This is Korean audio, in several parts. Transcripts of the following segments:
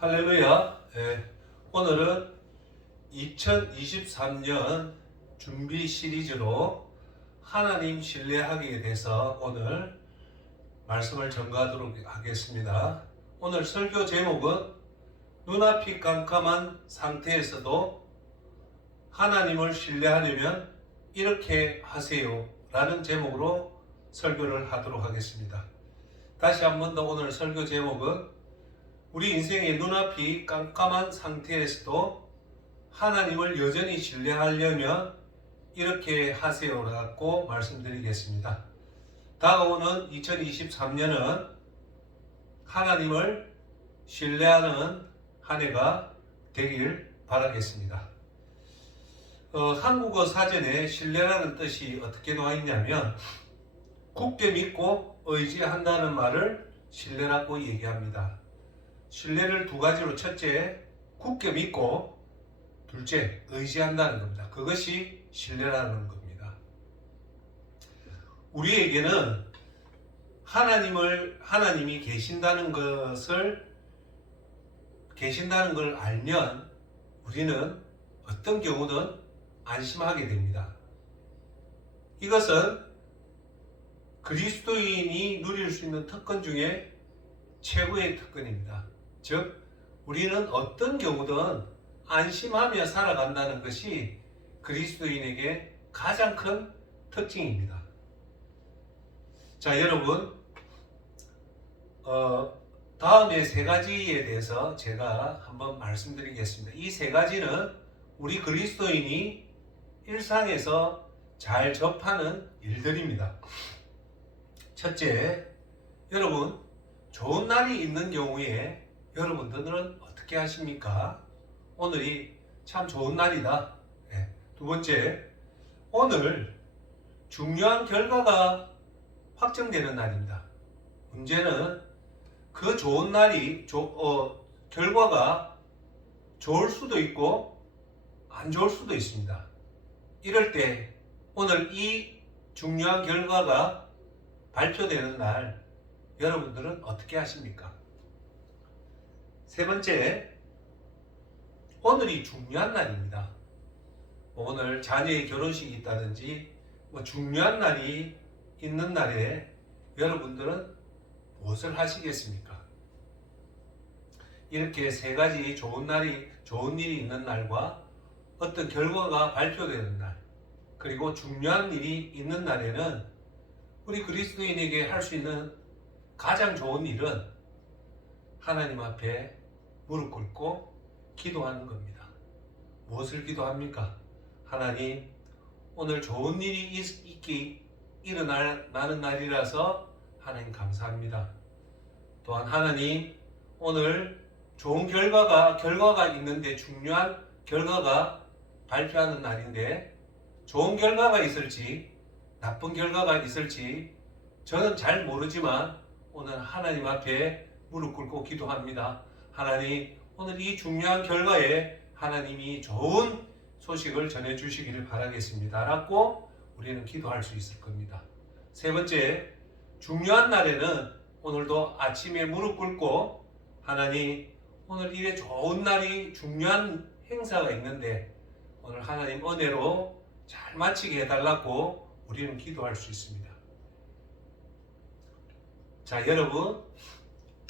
할렐루야. 오늘은 2023년 준비 시리즈로 하나님 신뢰하기에 대해서 오늘 말씀을 전가하도록 하겠습니다. 오늘 설교 제목은 눈앞이 깜깜한 상태에서도 하나님을 신뢰하려면 이렇게 하세요 라는 제목으로 설교를 하도록 하겠습니다. 다시 한 번 더 오늘 설교 제목은 우리 인생의 눈앞이 깜깜한 상태에서도 하나님을 여전히 신뢰하려면 이렇게 하세요라고 말씀드리겠습니다. 다가오는 2023년은 하나님을 신뢰하는 한 해가 되길 바라겠습니다. 한국어 사전에 신뢰라는 뜻이 어떻게 나와 있냐면 굳게 믿고 의지한다는 말을 신뢰라고 얘기합니다. 신뢰를 두 가지로, 첫째, 굳게 믿고, 둘째, 의지한다는 겁니다. 그것이 신뢰라는 겁니다. 우리에게는 하나님이 계신다는 걸 알면 우리는 어떤 경우든 안심하게 됩니다. 이것은 그리스도인이 누릴 수 있는 특권 중에 최고의 특권입니다. 즉, 우리는 어떤 경우든 안심하며 살아간다는 것이 그리스도인에게 가장 큰 특징입니다. 자, 여러분, 다음에 세 가지에 대해서 제가 한번 말씀드리겠습니다. 이 세 가지는 우리 그리스도인이 일상에서 잘 접하는 일들입니다. 첫째, 여러분, 좋은 날이 있는 경우에 여러분들은 어떻게 하십니까? 오늘이 참 좋은 날이다. 두 번째, 오늘 중요한 결과가 확정되는 날입니다. 문제는 그 좋은 날이 결과가 좋을 수도 있고 안 좋을 수도 있습니다. 이럴 때 오늘 이 중요한 결과가 발표되는 날 여러분들은 어떻게 하십니까? 세 번째, 오늘이 중요한 날입니다. 오늘 자녀의 결혼식이 있다든지 중요한 날이 있는 날에 여러분들은 무엇을 하시겠습니까? 이렇게 세 가지 좋은 일이 있는 날과 어떤 결과가 발표되는 날, 그리고 중요한 일이 있는 날에는 우리 그리스도인에게 할 수 있는 가장 좋은 일은 하나님 앞에 무릎 꿇고 기도하는 겁니다. 무엇을 기도합니까? 하나님, 오늘 좋은 일이 일어나는 날이라서 하나님 감사합니다. 또한 하나님, 오늘 좋은 결과가 있는데 중요한 결과가 발표하는 날인데 좋은 결과가 있을지 나쁜 결과가 있을지 저는 잘 모르지만 오늘 하나님 앞에 무릎 꿇고 기도합니다. 하나님, 오늘 이 중요한 결과에 하나님이 좋은 소식을 전해주시기를 바라겠습니다. 라고 우리는 기도할 수 있을 겁니다. 세 번째, 중요한 날에는 오늘도 아침에 무릎 꿇고 하나님, 오늘 이래 좋은 날이 중요한 행사가 있는데 오늘 하나님 은혜로 잘 마치게 해달라고 우리는 기도할 수 있습니다. 자, 여러분,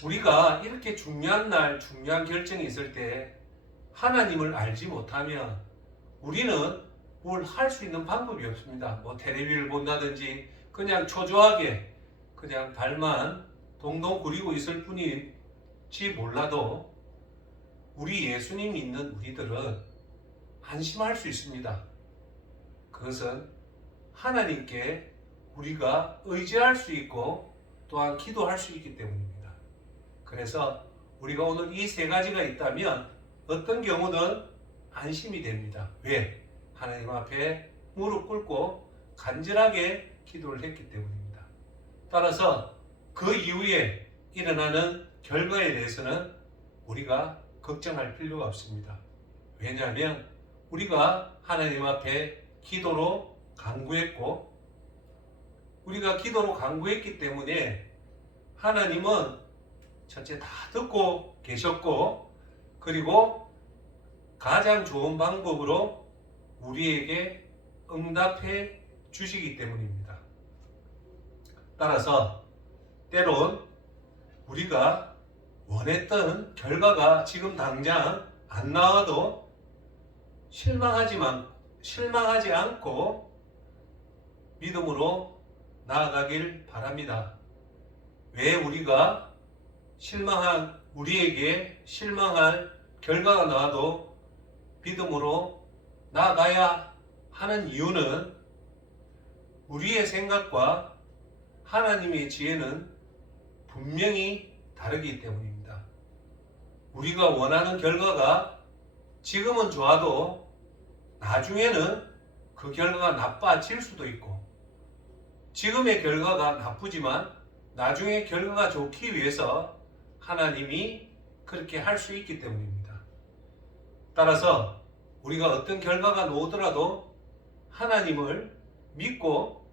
우리가 이렇게 중요한 날, 중요한 결정이 있을 때 하나님을 알지 못하면 우리는 뭘 할 수 있는 방법이 없습니다. 텔레비를 본다든지 그냥 초조하게 그냥 발만 동동 구리고 있을 뿐이지 몰라도 우리 예수님 믿는 우리들은 안심할 수 있습니다. 그것은 하나님께 우리가 의지할 수 있고 또한 기도할 수 있기 때문입니다. 그래서 우리가 오늘 이 세 가지가 있다면 어떤 경우든 안심이 됩니다. 왜? 하나님 앞에 무릎 꿇고 간절하게 기도를 했기 때문입니다. 따라서 그 이후에 일어나는 결과에 대해서는 우리가 걱정할 필요가 없습니다. 왜냐하면 우리가 하나님 앞에 기도로 간구했고 우리가 기도로 간구했기 때문에 하나님은 첫째 다 듣고 계셨고 그리고 가장 좋은 방법으로 우리에게 응답해 주시기 때문입니다. 따라서 때론 우리가 원했던 결과가 지금 당장 안 나와도 실망하지 않고 믿음으로 나아가길 바랍니다. 왜 우리에게 실망할 결과가 나와도 믿음으로 나아가야 하는 이유는 우리의 생각과 하나님의 지혜는 분명히 다르기 때문입니다. 우리가 원하는 결과가 지금은 좋아도 나중에는 그 결과가 나빠질 수도 있고, 지금의 결과가 나쁘지만 나중에 결과가 좋기 위해서 하나님이 그렇게 할 수 있기 때문입니다. 따라서 우리가 어떤 결과가 나오더라도 하나님을 믿고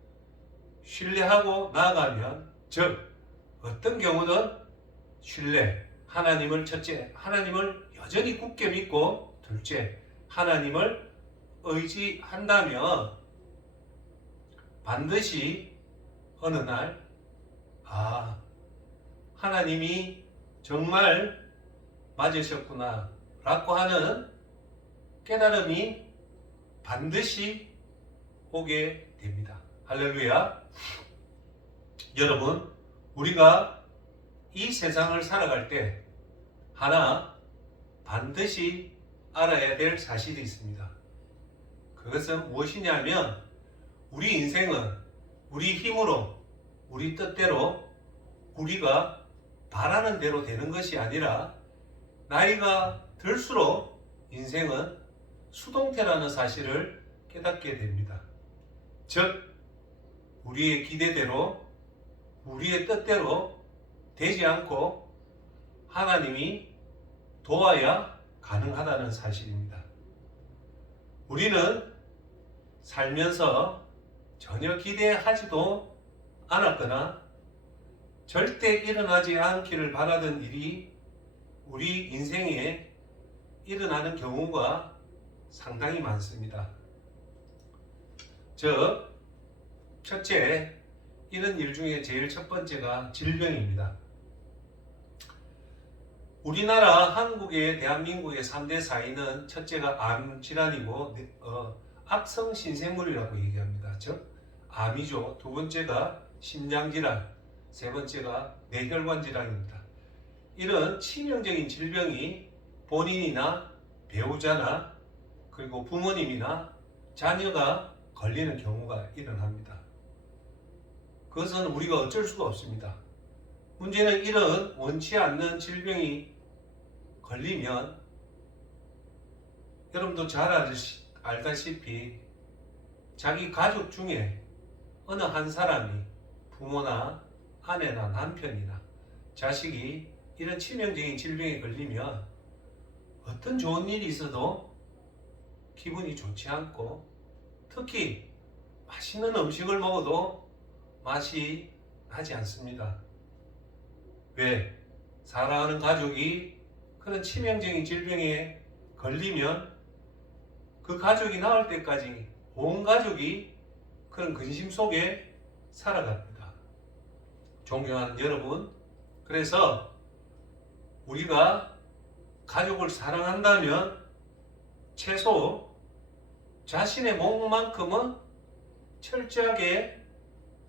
신뢰하고 나아가면, 즉 어떤 경우든 첫째, 하나님을 여전히 굳게 믿고, 둘째, 하나님을 의지한다면 반드시 어느 날 하나님이 정말 맞으셨구나 라고 하는 깨달음이 반드시 오게 됩니다. 할렐루야. 여러분, 우리가 이 세상을 살아갈 때 하나 반드시 알아야 될 사실이 있습니다. 그것은 무엇이냐면, 우리 인생은 우리 힘으로, 우리 뜻대로, 우리가 바라는 대로 되는 것이 아니라 나이가 들수록 인생은 수동태라는 사실을 깨닫게 됩니다. 즉, 우리의 기대대로, 우리의 뜻대로 되지 않고 하나님이 도와야 가능하다는 사실입니다. 우리는 살면서 전혀 기대하지도 않았거나 절대 일어나지 않기를 바라던 일이 우리 인생에 일어나는 경우가 상당히 많습니다. 즉, 첫째, 이런 일 중에 제일 첫 번째가 질병입니다. 우리나라, 한국의, 대한민국의 3대 사인은 첫째가 암질환이고 악성신생물이라고 얘기합니다. 즉 암이죠. 두 번째가 심장질환, 세 번째가 뇌혈관 질환입니다. 이런 치명적인 질병이 본인이나 배우자나 그리고 부모님이나 자녀가 걸리는 경우가 일어납니다. 그것은 우리가 어쩔 수가 없습니다. 문제는 이런 원치 않는 질병이 걸리면 여러분도 잘 알다시피 자기 가족 중에 어느 한 사람이, 부모나 아내나 남편이나 자식이 이런 치명적인 질병에 걸리면 어떤 좋은 일이 있어도 기분이 좋지 않고, 특히 맛있는 음식을 먹어도 맛이 나지 않습니다. 왜? 사랑하는 가족이 그런 치명적인 질병에 걸리면 그 가족이 나을 때까지 온 가족이 그런 근심 속에 살아갑니다. 존경하는 여러분, 그래서 우리가 가족을 사랑한다면 최소 자신의 몸만큼은 철저하게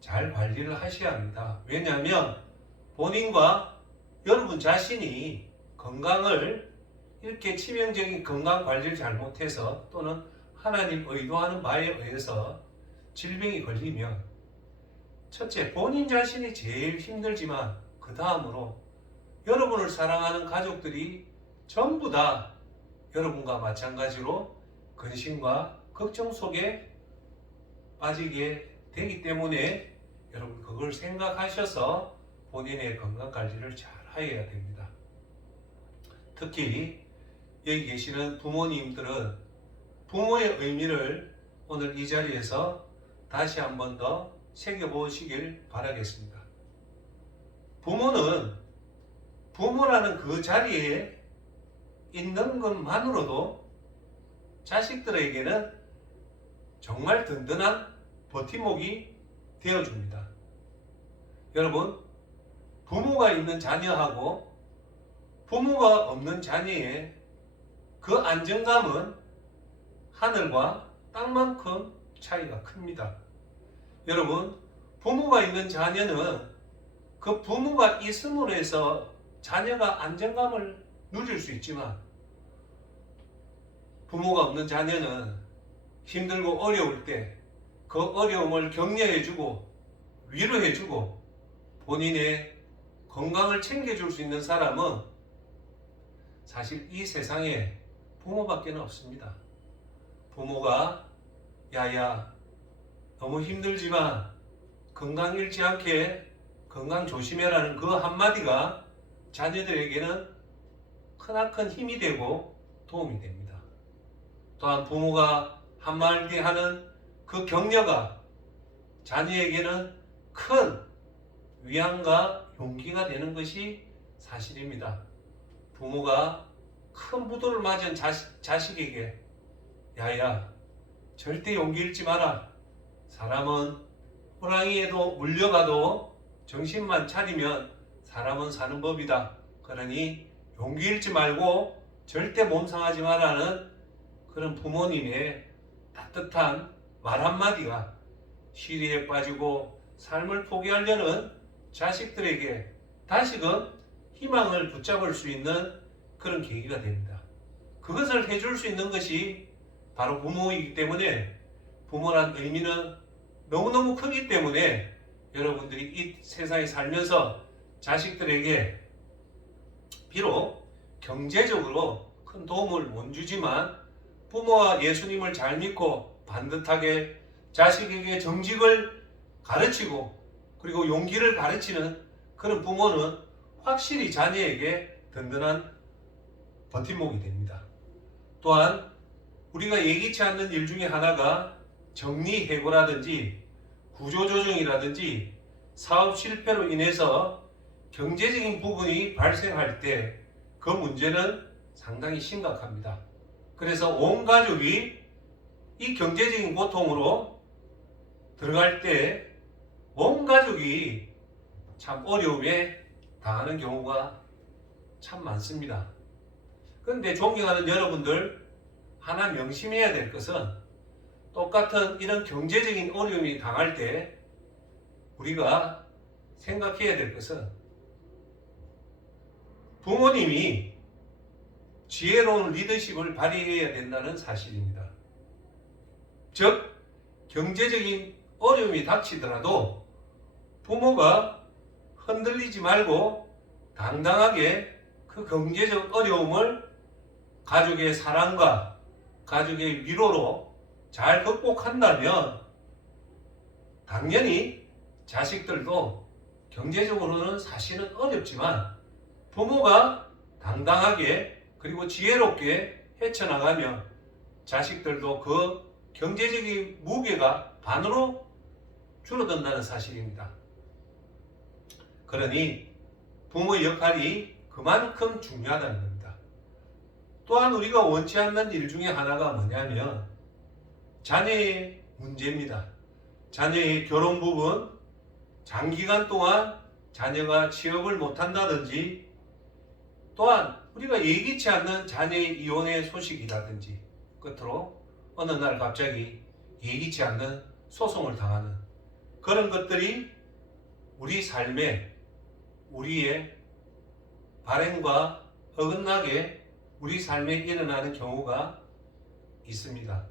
잘 관리를 하셔야 합니다. 왜냐하면 본인과 여러분 자신이 건강을 이렇게 치명적인 건강 관리를 잘못해서 또는 하나님 의도하는 바에 의해서 질병이 걸리면 첫째, 본인 자신이 제일 힘들지만 그 다음으로 여러분을 사랑하는 가족들이 전부 다 여러분과 마찬가지로 근심과 걱정 속에 빠지게 되기 때문에 여러분 그걸 생각하셔서 본인의 건강 관리를 잘 하셔야 됩니다. 특히 여기 계시는 부모님들은 부모의 의미를 오늘 이 자리에서 다시 한 번 더 새겨보시길 바라겠습니다. 부모는 부모라는 그 자리에 있는 것만으로도 자식들에게는 정말 든든한 버팀목이 되어줍니다. 여러분, 부모가 있는 자녀하고 부모가 없는 자녀의 그 안정감은 하늘과 땅만큼 차이가 큽니다. 여러분, 부모가 있는 자녀는 그 부모가 있음으로 해서 자녀가 안정감을 누릴 수 있지만, 부모가 없는 자녀는 힘들고 어려울 때 그 어려움을 격려해주고 위로해주고 본인의 건강을 챙겨줄 수 있는 사람은 사실 이 세상에 부모밖에는 없습니다. 부모가 야야 너무 힘들지만 건강 잃지 않게 건강 조심해라는 그 한마디가 자녀들에게는 크나큰 힘이 되고 도움이 됩니다. 또한 부모가 한마디 하는 그 격려가 자녀에게는 큰 위안과 용기가 되는 것이 사실입니다. 부모가 큰 부도를 맞은 자식에게 야야 절대 용기 잃지 마라. 사람은 호랑이에도 물려가도 정신만 차리면 사람은 사는 법이다. 그러니 용기 잃지 말고 절대 몸 상하지 마라는 그런 부모님의 따뜻한 말 한마디가 시리에 빠지고 삶을 포기하려는 자식들에게 다시금 희망을 붙잡을 수 있는 그런 계기가 됩니다. 그것을 해줄 수 있는 것이 바로 부모이기 때문에 부모란 의미는 너무너무 크기 때문에 여러분들이 이 세상에 살면서 자식들에게 비록 경제적으로 큰 도움을 못 주지만 부모와 예수님을 잘 믿고 반듯하게 자식에게 정직을 가르치고 그리고 용기를 가르치는 그런 부모는 확실히 자녀에게 든든한 버팀목이 됩니다. 또한 우리가 예기치 않는 일 중에 하나가 정리해고라든지 구조조정이라든지 사업 실패로 인해서 경제적인 부분이 발생할 때 그 문제는 상당히 심각합니다. 그래서 온 가족이 이 경제적인 고통으로 들어갈 때 온 가족이 참 어려움에 당하는 경우가 참 많습니다. 그런데 존경하는 여러분들, 하나 명심해야 될 것은 똑같은 이런 경제적인 어려움이 당할 때 우리가 생각해야 될 것은 부모님이 지혜로운 리더십을 발휘해야 된다는 사실입니다. 즉, 경제적인 어려움이 닥치더라도 부모가 흔들리지 말고 당당하게 그 경제적 어려움을 가족의 사랑과 가족의 위로로 잘 극복한다면 당연히 자식들도 경제적으로는 사실은 어렵지만 부모가 당당하게 그리고 지혜롭게 헤쳐나가면 자식들도 그 경제적인 무게가 반으로 줄어든다는 사실입니다. 그러니 부모의 역할이 그만큼 중요하다는 겁니다. 또한 우리가 원치 않는 일 중에 하나가 뭐냐면 자녀의 문제입니다. 자녀의 결혼 부분, 장기간 동안 자녀가 취업을 못한다든지 또한 우리가 예기치 않는 자녀의 이혼의 소식이라든지 끝으로 어느 날 갑자기 예기치 않는 소송을 당하는 그런 것들이 우리 삶에 우리의 발행과 어긋나게 우리 삶에 일어나는 경우가 있습니다.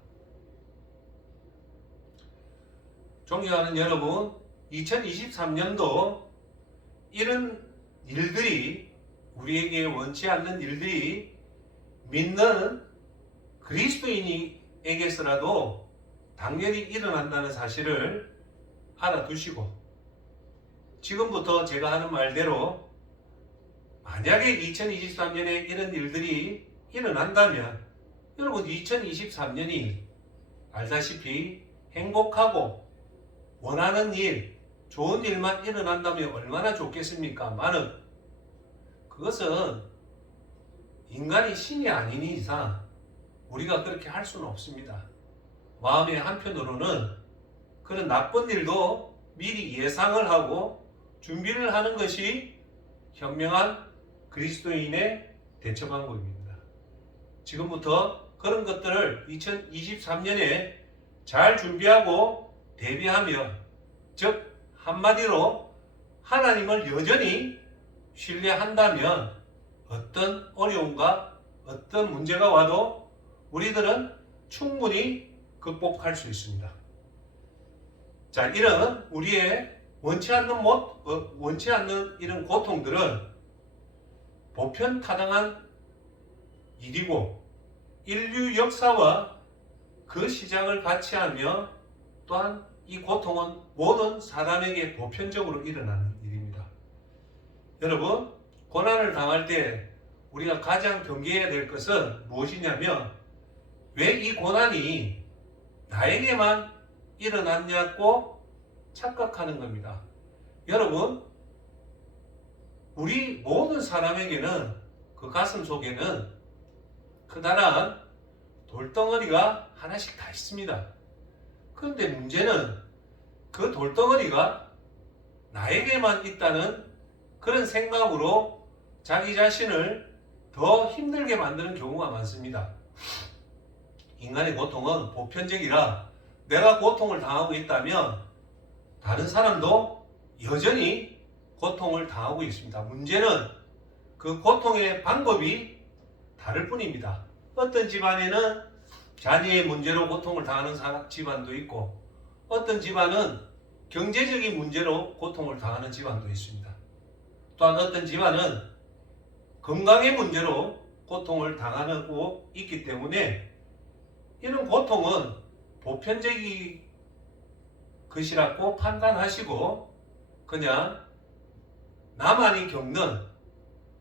존경하는 여러분, 2023년도 이런 일들이 우리에게 원치 않는 일들이 믿는 그리스도인에게서라도 당연히 일어난다는 사실을 알아두시고 지금부터 제가 하는 말대로 만약에 2023년에 이런 일들이 일어난다면 여러분 2023년이 알다시피 행복하고 원하는 일, 좋은 일만 일어난다면 얼마나 좋겠습니까? 많은 그것은 인간이 신이 아닌 이상 우리가 그렇게 할 수는 없습니다. 마음의 한편으로는 그런 나쁜 일도 미리 예상을 하고 준비를 하는 것이 현명한 그리스도인의 대처 방법입니다. 지금부터 그런 것들을 2023년에 잘 준비하고 대비하며, 즉 한마디로 하나님을 여전히 신뢰한다면 어떤 어려움과 어떤 문제가 와도 우리들은 충분히 극복할 수 있습니다. 자, 이런 우리의 원치 않는 이런 고통들은 보편타당한 일이고 인류 역사와 그 시작을 같이 하며 또한 이 고통은 모든 사람에게 보편적으로 일어나는 일입니다. 여러분, 고난을 당할 때 우리가 가장 경계해야 될 것은 무엇이냐면 왜 이 고난이 나에게만 일어났냐고 착각하는 겁니다. 여러분, 우리 모든 사람에게는 그 가슴 속에는 크다란 돌덩어리가 하나씩 다 있습니다. 그런데 문제는 그 돌덩어리가 나에게만 있다는 그런 생각으로 자기 자신을 더 힘들게 만드는 경우가 많습니다. 인간의 고통은 보편적이라 내가 고통을 당하고 있다면 다른 사람도 여전히 고통을 당하고 있습니다. 문제는 그 고통의 방법이 다를 뿐입니다. 어떤 집안에는 자녀의 문제로 고통을 당하는 집안도 있고 어떤 집안은 경제적인 문제로 고통을 당하는 집안도 있습니다. 또한 어떤 집안은 건강의 문제로 고통을 당하고 있기 때문에 이런 고통은 보편적인 것이라고 판단하시고 그냥 나만이 겪는,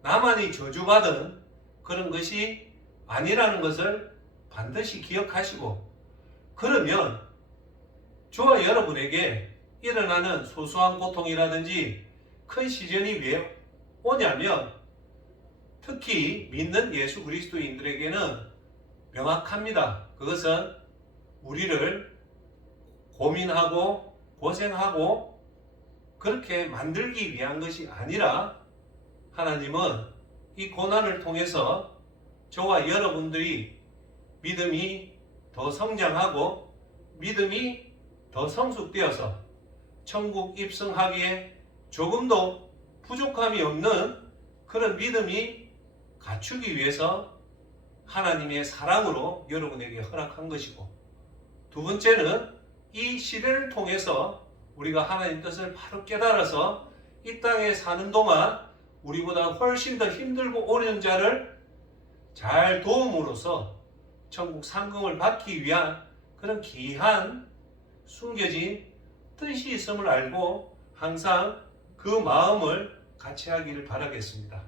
나만이 저주받은 그런 것이 아니라는 것을 반드시 기억하시고, 그러면 저와 여러분에게 일어나는 소소한 고통이라든지 큰 시련이 왜 오냐면 특히 믿는 예수 그리스도인들에게는 명확합니다. 그것은 우리를 고민하고 고생하고 그렇게 만들기 위한 것이 아니라 하나님은 이 고난을 통해서 저와 여러분들이 믿음이 더 성장하고 믿음이 더 성숙되어서 천국 입성하기에 조금도 부족함이 없는 그런 믿음이 갖추기 위해서 하나님의 사랑으로 여러분에게 허락한 것이고, 두 번째는 이 시대를 통해서 우리가 하나님 뜻을 바로 깨달아서 이 땅에 사는 동안 우리보다 훨씬 더 힘들고 어려운 자를 잘 도움으로써 천국 상급을 받기 위한 그런 귀한 숨겨진 뜻이 있음을 알고 항상 그 마음을 같이 하기를 바라겠습니다.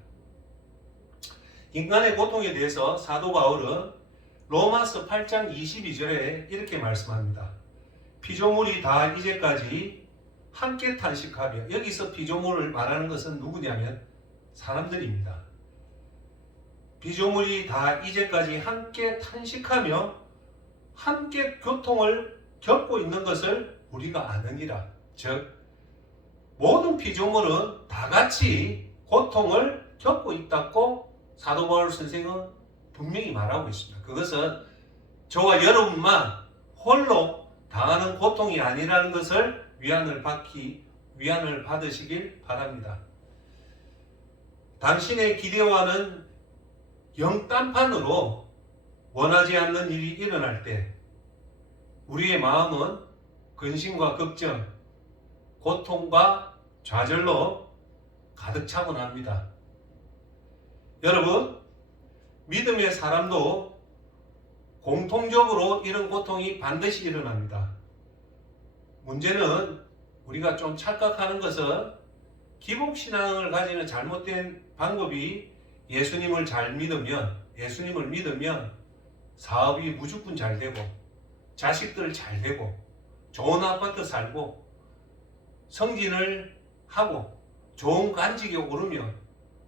인간의 고통에 대해서 사도 바울은 로마서 8장 22절에 이렇게 말씀합니다. 피조물이 다 이제까지 함께 탄식하며, 여기서 피조물을 말하는 것은 누구냐면 사람들입니다. 피조물이 다 이제까지 함께 탄식하며 함께 고통을 겪고 있는 것을 우리가 아느니라. 즉 모든 피조물은 다 같이 고통을 겪고 있다고 사도 바울 선생은 분명히 말하고 있습니다. 그것은 저와 여러분만 홀로 당하는 고통이 아니라는 것을 위안을 받으시길 바랍니다. 당신의 기대와는 영딴판으로 원하지 않는 일이 일어날 때 우리의 마음은 근심과 걱정, 고통과 좌절로 가득 차곤 합니다. 여러분, 믿음의 사람도 공통적으로 이런 고통이 반드시 일어납니다. 문제는 우리가 좀 착각하는 것은 기복신앙을 가지는 잘못된 방법이 예수님을 믿으면 사업이 무조건 잘 되고 자식들 잘 되고 좋은 아파트 살고 성진을 하고 좋은 관직에 오르면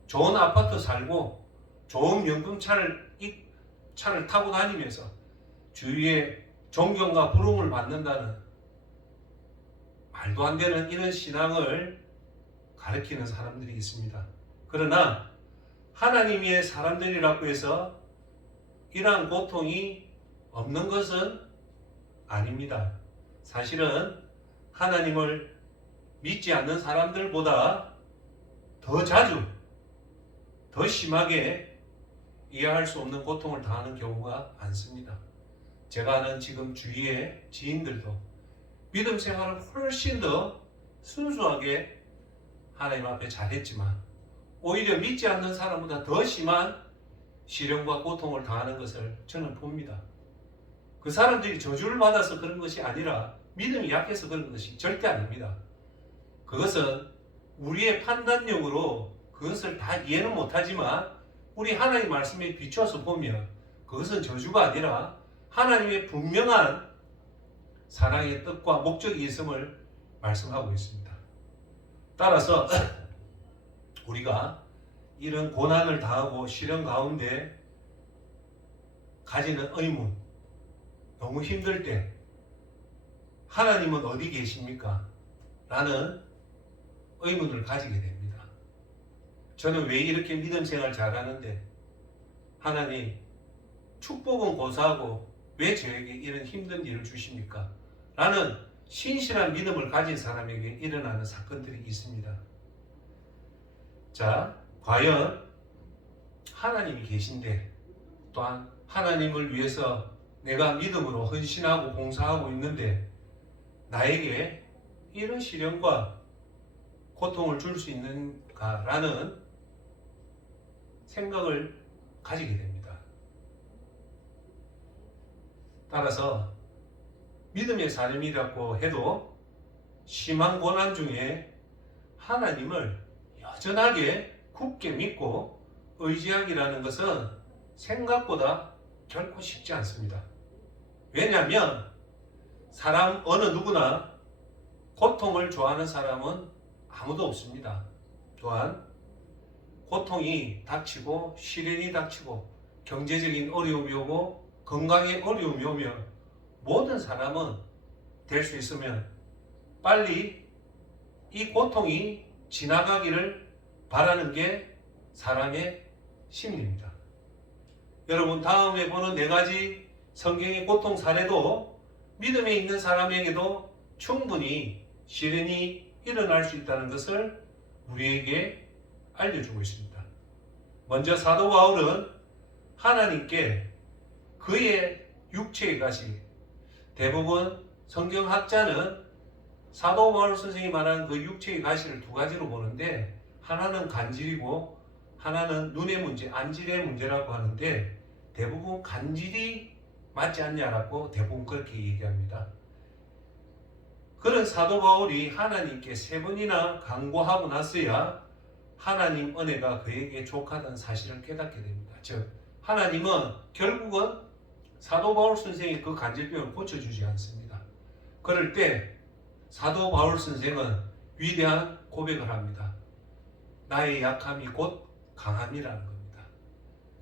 좋은 아파트 살고 좋은 명품 차를 타고 다니면서 주위에 존경과 부러움을 받는다는 말도 안 되는 이런 신앙을 가르치는 사람들이 있습니다. 그러나 하나님의 사람들이라고 해서 이러한 고통이 없는 것은 아닙니다. 사실은 하나님을 믿지 않는 사람들보다 더 자주, 더 심하게 이해할 수 없는 고통을 당하는 경우가 많습니다. 제가 아는 지금 주위의 지인들도 믿음 생활을 훨씬 더 순수하게 하나님 앞에 잘했지만 오히려 믿지 않는 사람보다 더 심한 시련과 고통을 당하는 것을 저는 봅니다. 그 사람들이 저주를 받아서 그런 것이 아니라 믿음이 약해서 그런 것이 절대 아닙니다. 그것은 우리의 판단력으로 그것을 다 이해는 못하지만 우리 하나님 말씀에 비춰서 보면 그것은 저주가 아니라 하나님의 분명한 사랑의 뜻과 목적이 있음을 말씀하고 있습니다. 따라서 우리가 이런 고난을 당하고 시련 가운데 가지는 의문, 너무 힘들 때 하나님은 어디 계십니까? 라는 의문을 가지게 됩니다. 저는 왜 이렇게 믿음 생활 잘하는데 하나님 축복은 고사하고 왜 저에게 이런 힘든 일을 주십니까? 라는 신실한 믿음을 가진 사람에게 일어나는 사건들이 있습니다. 자, 과연 하나님이 계신데 또한 하나님을 위해서 내가 믿음으로 헌신하고 봉사하고 있는데 나에게 이런 시련과 고통을 줄 수 있는가라는 생각을 가지게 됩니다. 따라서 믿음의 삶이라고 해도 심한 고난 중에 하나님을 여전하게 굳게 믿고 의지하기라는 것은 생각보다 결코 쉽지 않습니다. 왜냐하면 사람 어느 누구나 고통을 좋아하는 사람은 아무도 없습니다. 또한 고통이 닥치고 시련이 닥치고 경제적인 어려움이 오고 건강에 어려움이 오면 모든 사람은 될 수 있으면 빨리 이 고통이 지나가기를 바라는 게 사람의 심리입니다. 여러분 다음에 보는 4가지 성경의 고통 사례도 믿음에 있는 사람에게도 충분히 시련이 일어날 수 있다는 것을 우리에게 알려주고 있습니다. 먼저 사도 바울은 하나님께 그의 육체의 가시, 대부분 성경학자는 사도 바울 선생이 말하는 그 육체의 가시를 2가지로 보는데 하나는 간질이고 하나는 눈의 문제, 안질의 문제라고 하는데 대부분 간질이 맞지 않냐라고 대부분 그렇게 얘기합니다. 그런 사도 바울이 하나님께 3번이나 간구하고 나서야 하나님 은혜가 그에게 족하다는 사실을 깨닫게 됩니다. 즉 하나님은 결국은 사도 바울 선생이 그 간질병을 고쳐주지 않습니다. 그럴 때 사도 바울 선생은 위대한 고백을 합니다. 나의 약함이 곧 강함이라는 겁니다.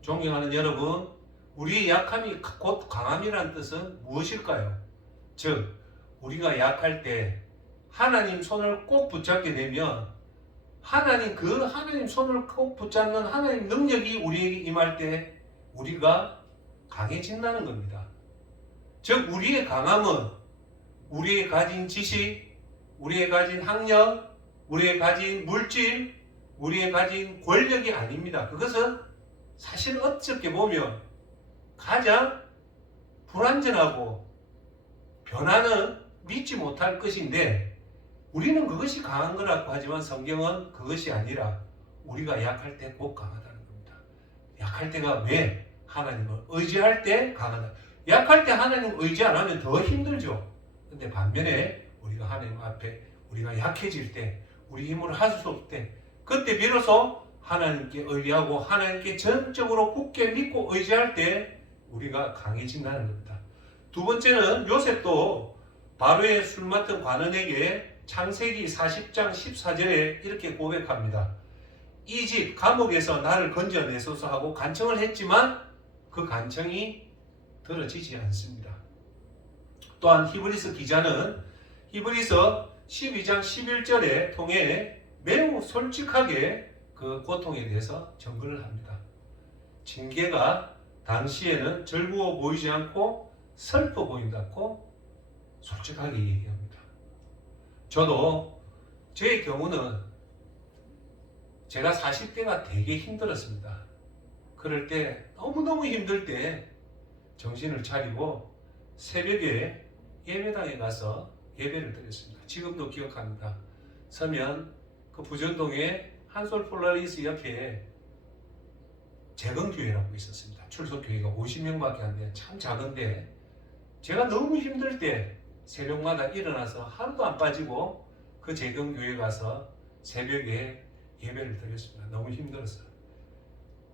존경하는 여러분, 우리의 약함이 곧 강함이라는 뜻은 무엇일까요? 즉 우리가 약할 때 하나님 손을 꼭 붙잡게 되면 하나님 손을 꼭 붙잡는 하나님 능력이 우리에게 임할 때 우리가 강해진다는 겁니다. 즉 우리의 강함은 우리의 가진 지식, 우리의 가진 학력, 우리의 가진 물질, 우리의 가진 권력이 아닙니다. 그것은 사실 어떻게 보면 가장 불완전하고 변화는 믿지 못할 것인데 우리는 그것이 강한 거라고 하지만 성경은 그것이 아니라 우리가 약할 때 꼭 강하다는 겁니다. 약할 때가 왜? 하나님을 의지할 때 강하다. 약할 때 하나님 의지 안 하면 더 힘들죠. 근데 반면에 우리가 하나님 앞에 우리가 약해질 때 우리 힘으로 할 수 없을 때 그때 비로소 하나님께 의지하고 하나님께 전적으로 굳게 믿고 의지할 때 우리가 강해진다는 겁니다. 2번째는 요셉도 바로의 술 맡은 관원에게 창세기 40장 14절에 이렇게 고백합니다. 이 집 감옥에서 나를 건져내소서 하고 간청을 했지만 그 간청이 들어지지 않습니다. 또한 히브리서 기자는 히브리서 12장 11절에 통해 매우 솔직하게 그 고통에 대해서 증거를 합니다. 징계가 당시에는 즐거워 보이지 않고 슬퍼 보인다고 솔직하게 얘기합니다. 저도 제 경우는 제가 40대가 되게 힘들었습니다. 그럴 때 너무너무 힘들 때 정신을 차리고 새벽에 예배당에 가서 예배를 드렸습니다. 지금도 기억합니다. 서면 그 부전동에 한솔 폴라리스 옆에 재건교회라고 있었습니다. 출석교회가 50명밖에 안 돼요. 참 작은데 제가 너무 힘들 때 새벽마다 일어나서 하루도 안 빠지고 그 재건교회 가서 새벽에 예배를 드렸습니다. 너무 힘들었어요.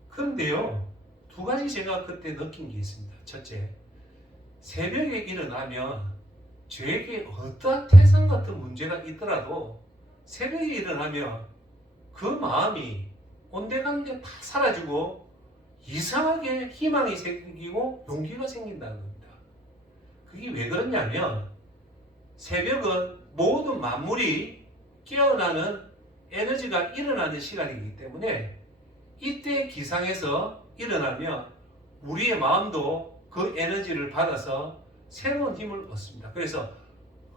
그런데요, 두 가지 제가 그때 느낀 게 있습니다. 첫째, 새벽에 일어나면 저에게 어떠한 태산 같은 문제가 있더라도 새벽에 일어나면 그 마음이 온데간데 다 사라지고 이상하게 희망이 생기고 용기가 생긴다는 겁니다. 그게 왜 그러냐면 새벽은 모든 만물이 깨어나는 에너지가 일어나는 시간이기 때문에 이때 기상에서 일어나면 우리의 마음도 그 에너지를 받아서 새로운 힘을 얻습니다. 그래서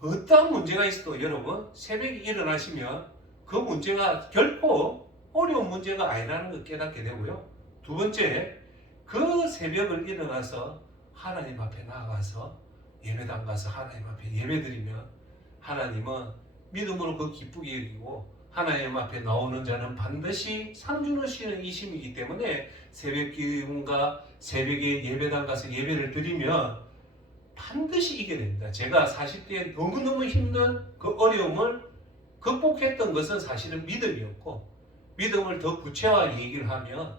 어떠한 문제가 있어도 여러분 새벽에 일어나시면 그 문제가 결코 어려운 문제가 아니라는 걸 깨닫게 되고요. 두 번째, 그 새벽을 일어나서 하나님 앞에 나아가서 예배당 가서 하나님 앞에 예배드리면 하나님은 믿음으로 그 기쁘게 여기고 하나님 앞에 나오는 자는 반드시 상 주시는 이심이기 때문에 새벽 기도가 새벽에 예배당 가서 예배를 드리면 반드시 이겨냅니다. 제가 40대에 너무너무 힘든 그 어려움을 극복했던 것은 사실은 믿음이었고 믿음을 더 구체화하게 얘기를 하면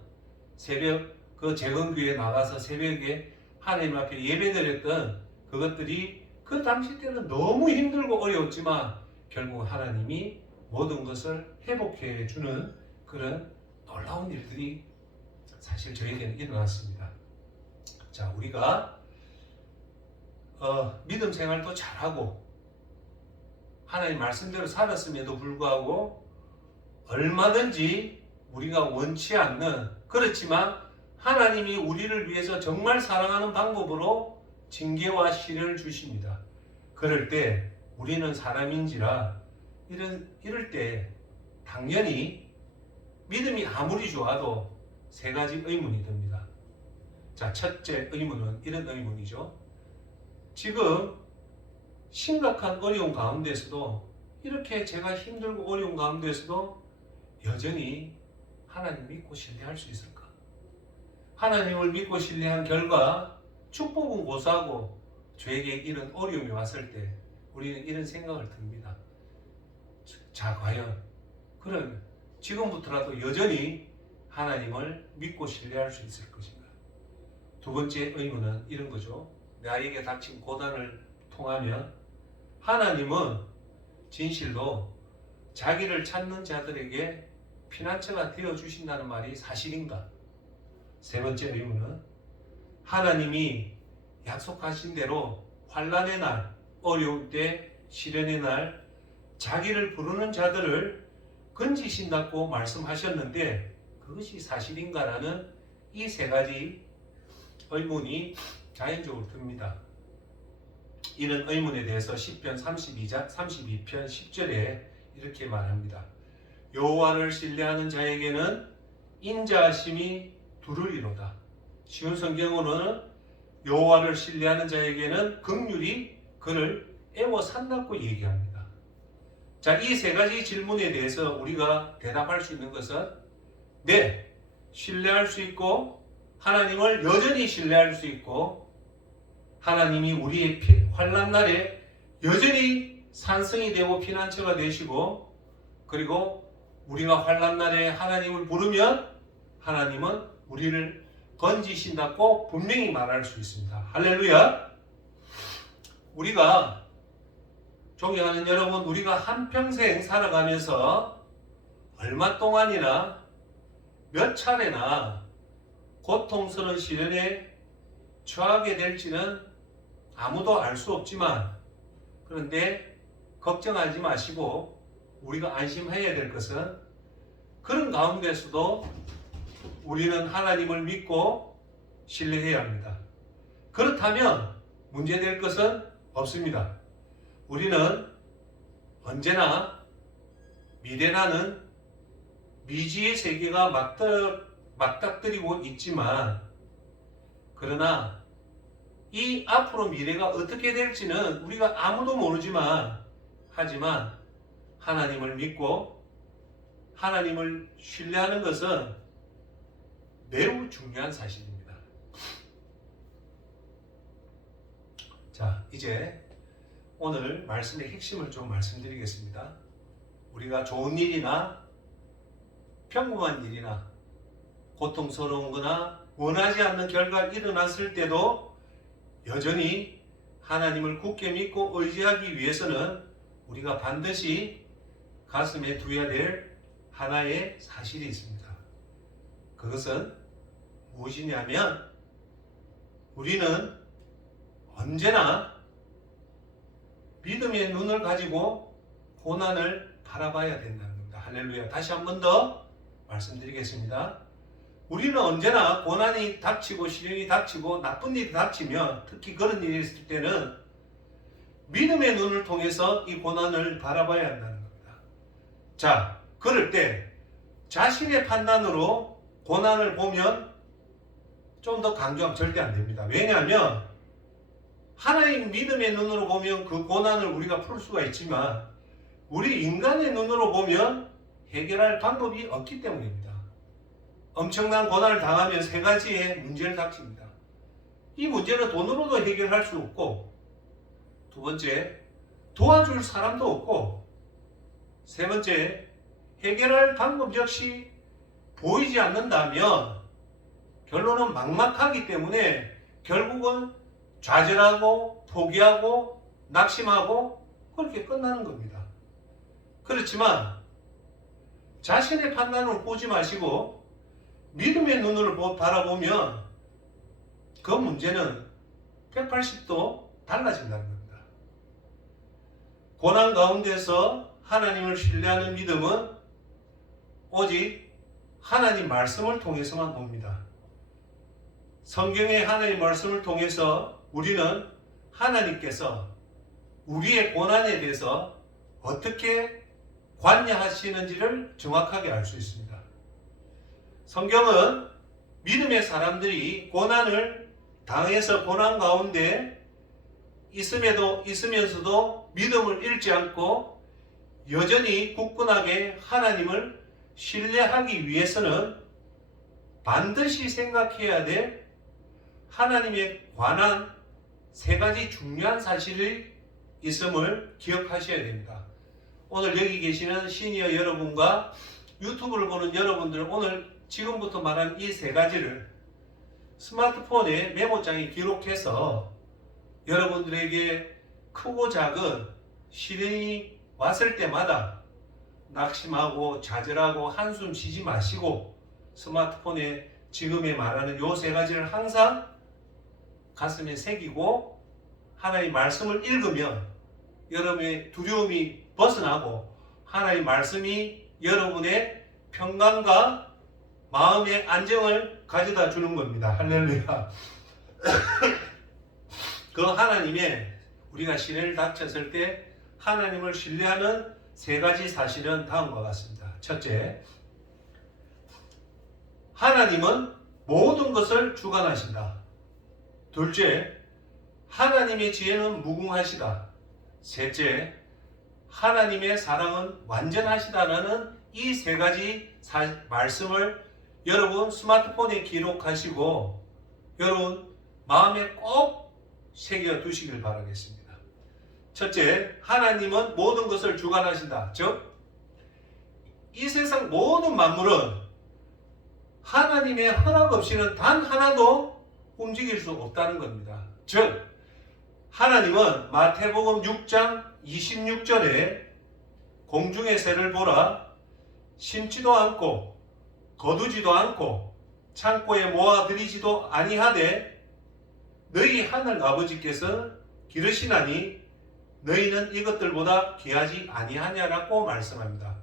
새벽 그 재건교회에 나가서 새벽에 하나님 앞에 예배드렸던 그것들이 그 당시 때는 너무 힘들고 어려웠지만 결국 하나님이 모든 것을 회복해 주는 그런 놀라운 일들이 사실 저에게는 일어났습니다. 자, 우리가 믿음 생활도 잘하고 하나님 말씀대로 살았음에도 불구하고 얼마든지 우리가 원치 않는 그렇지만 하나님이 우리를 위해서 정말 사랑하는 방법으로 징계와 시련을 주십니다. 그럴 때 우리는 사람인지라 이럴 때 당연히 믿음이 아무리 좋아도 세 가지 의문이 듭니다. 자, 첫째 의문은 이런 의문이죠. 지금 심각한 어려운 가운데서도 이렇게 제가 힘들고 어려운 가운데서도 여전히 하나님 믿고 신뢰할 수 있을까? 하나님을 믿고 신뢰한 결과 축복은 고사하고 저에게 이런 어려움이 왔을 때 우리는 이런 생각을 듭니다. 자, 과연 그럼 지금부터라도 여전히 하나님을 믿고 신뢰할 수 있을 것인가? 두 번째 의문은 이런 거죠. 나에게 닥친 고난을 통하면 하나님은 진실로 자기를 찾는 자들에게 피난처가 되어주신다는 말이 사실인가? 세 번째 의문은 하나님이 약속하신 대로 환난의 날, 어려울 때, 시련의 날 자기를 부르는 자들을 건지신다고 말씀하셨는데 그것이 사실인가라는 이 세 가지 의문이 자연적으로 듭니다. 이런 의문에 대해서 시편 32편 10절에 이렇게 말합니다. 여호와를 신뢰하는 자에게는 인자하심이 두르리로다. 쉬운 성경으로는 여호와를 신뢰하는 자에게는 긍휼이 그를 애워 산다고 얘기합니다. 자, 이 세 가지 질문에 대해서 우리가 대답할 수 있는 것은 네, 신뢰할 수 있고 하나님을 여전히 신뢰할 수 있고 하나님이 우리의 환난 날에 여전히 산성이 되고 피난처가 되시고 그리고 우리가 환난 날에 하나님을 부르면 하나님은 우리를 건지신다고 분명히 말할 수 있습니다. 할렐루야. 우리가 존경하는 여러분, 우리가 한평생 살아가면서 얼마 동안이나 몇 차례나 고통스러운 시련에 처하게 될지는 아무도 알 수 없지만, 그런데 걱정하지 마시고 우리가 안심해야 될 것은 그런 가운데서도 우리는 하나님을 믿고 신뢰해야 합니다. 그렇다면 문제될 것은 없습니다. 우리는 언제나 미래라는 미지의 세계가 맞닥뜨리고 있지만, 그러나 이 앞으로 미래가 어떻게 될지는 우리가 아무도 모르지만, 하지만 하나님을 믿고 하나님을 신뢰하는 것은 매우 중요한 사실입니다. 자, 이제 오늘 말씀의 핵심을 좀 말씀드리겠습니다. 우리가 좋은 일이나 평범한 일이나 고통스러운 거나 원하지 않는 결과가 일어났을 때도 여전히 하나님을 굳게 믿고 의지하기 위해서는 우리가 반드시 가슴에 두어야 될 하나의 사실이 있습니다. 그것은 무엇이냐면, 우리는 언제나 믿음의 눈을 가지고 고난을 바라봐야 된다는 겁니다. 할렐루야. 다시 한 번 더 말씀드리겠습니다. 우리는 언제나 고난이 닥치고 시련이 닥치고 나쁜 일이 닥치면, 특히 그런 일이 있을 때는 믿음의 눈을 통해서 이 고난을 바라봐야 한다는 겁니다. 자, 그럴 때 자신의 판단으로 고난을 보면 좀 더 강조하면 절대 안 됩니다. 왜냐하면 하나님 믿음의 눈으로 보면 그 고난을 우리가 풀 수가 있지만, 우리 인간의 눈으로 보면 해결할 방법이 없기 때문입니다. 엄청난 고난을 당하면 세 가지의 문제를 닥칩니다. 이 문제는 돈으로도 해결할 수 없고, 두 번째, 도와줄 사람도 없고, 세 번째, 해결할 방법 역시 보이지 않는다면 결론은 막막하기 때문에 결국은 좌절하고 포기하고 낙심하고 그렇게 끝나는 겁니다. 그렇지만 자신의 판단을 보지 마시고 믿음의 눈으로 바라보면 그 문제는 180도 달라진다는 겁니다. 고난 가운데서 하나님을 신뢰하는 믿음은 오직 하나님 말씀을 통해서만 봅니다. 성경의 하나님 말씀을 통해서 우리는 하나님께서 우리의 고난에 대해서 어떻게 관여하시는지를 정확하게 알 수 있습니다. 성경은 믿음의 사람들이 고난을 당해서 고난 가운데 있으면서도 믿음을 잃지 않고 여전히 굳건하게 하나님을 신뢰하기 위해서는 반드시 생각해야 될 하나님에 관한 세 가지 중요한 사실이 있음을 기억하셔야 됩니다. 오늘 여기 계시는 시니어 여러분과 유튜브를 보는 여러분들, 오늘 지금부터 말한 이 세 가지를 스마트폰에 메모장에 기록해서 여러분들에게 크고 작은 시련이 왔을 때마다 낙심하고 좌절하고 한숨 쉬지 마시고 스마트폰에 지금에 말하는 요 세 가지를 항상 가슴에 새기고 하나님의 말씀을 읽으면 여러분의 두려움이 벗어나고 하나님의 말씀이 여러분의 평강과 마음의 안정을 가져다 주는 겁니다. 할렐루야. 그 하나님의 우리가 시련을 닥쳤을 때 하나님을 신뢰하는 세 가지 사실은 다음과 같습니다. 첫째, 하나님은 모든 것을 주관하신다. 둘째, 하나님의 지혜는 무궁하시다. 셋째, 하나님의 사랑은 완전하시다라는 이 세 가지 말씀을 여러분 스마트폰에 기록하시고 여러분 마음에 꼭 새겨 두시길 바라겠습니다. 첫째, 하나님은 모든 것을 주관하신다. 즉, 이 세상 모든 만물은 하나님의 허락 없이는 단 하나도 움직일 수 없다는 겁니다. 즉, 하나님은 마태복음 6장 26절에 공중의 새를 보라, 심지도 않고 거두지도 않고 창고에 모아들이지도 아니하되 너희 하늘 아버지께서 기르시나니 너희는 이것들보다 귀하지 아니하냐라고 말씀합니다.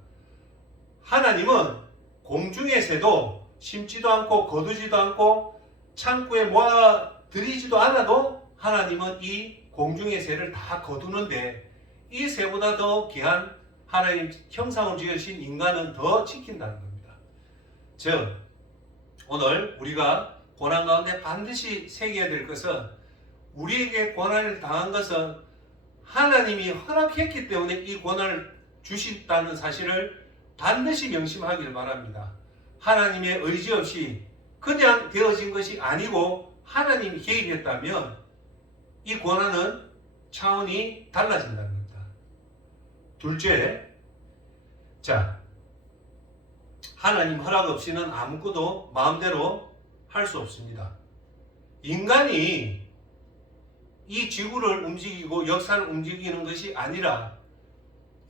하나님은 공중의 새도 심지도 않고 거두지도 않고 창고에 모아들이지도 않아도 하나님은 이 공중의 새를 다 거두는데 이 새보다 더 귀한 하나님 형상을 지으신 인간은 더 지킨다는 겁니다. 즉 오늘 우리가 고난 가운데 반드시 새겨야 될 것은 우리에게 고난을 당한 것은 하나님이 허락했기 때문에 이 고난을 주신다는 사실을 반드시 명심하길 바랍니다. 하나님의 의지 없이 그냥 되어진 것이 아니고 하나님이 개입했다면 이 고난은 차원이 달라진다는 겁니다. 둘째, 하나님 허락 없이는 아무것도 마음대로 할 수 없습니다. 인간이 이 지구를 움직이고 역사를 움직이는 것이 아니라